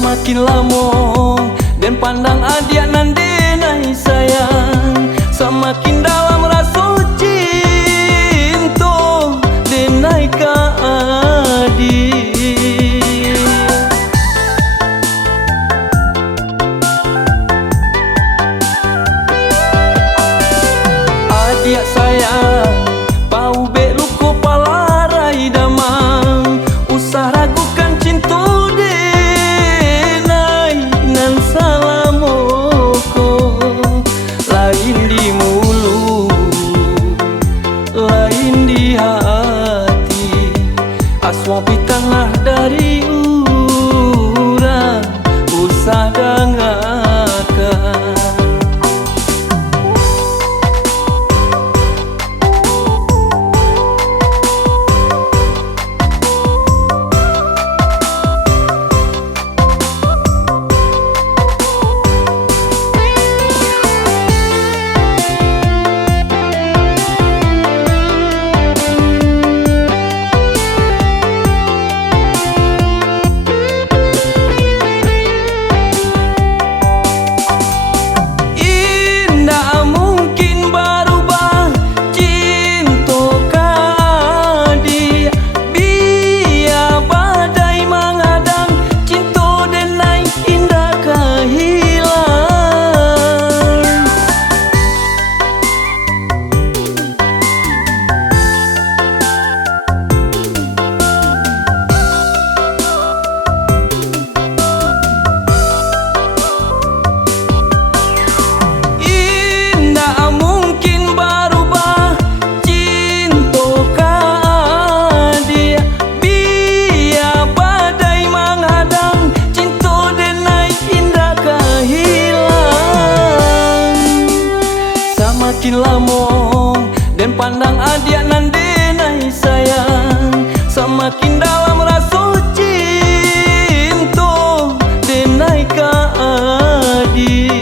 Samakin lamo dan pandang adia nan denai sayang, samakin dalam rasa cinta denai ka adi. Adia sayang pau be luko palarai damang, usah ragukan cinta denai nan salamoko. Lain di mulut, lain di hati, aswa pitanlah dari urang, usah dengarkan. Samakin lamo dan pandang adia nan denai sayang, samakin dalam rasa cinta denai ka adi.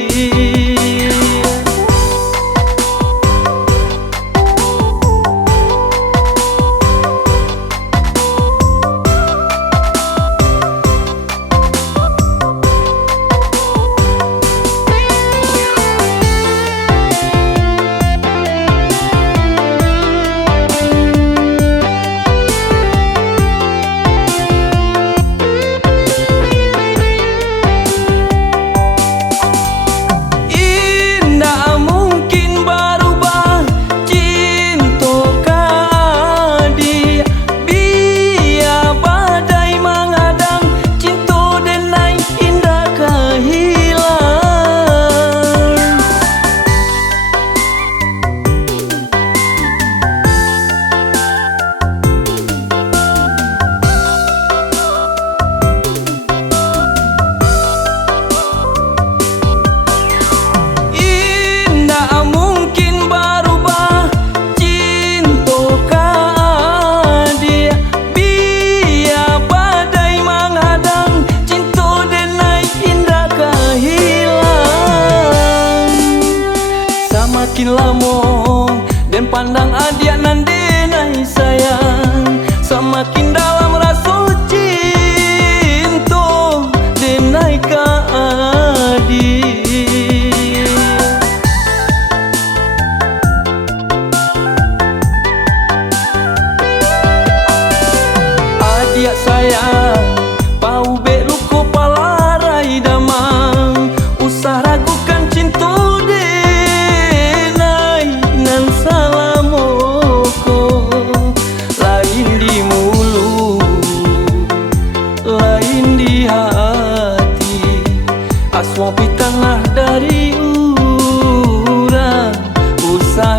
Samakin lamo dan pandang adia nan denai sayang, samakin dalam rasa cinta denai ka adi. Adia sayang pau be luko palarai damang, usah ragukan cinta aswa pitanlah dari urang, usah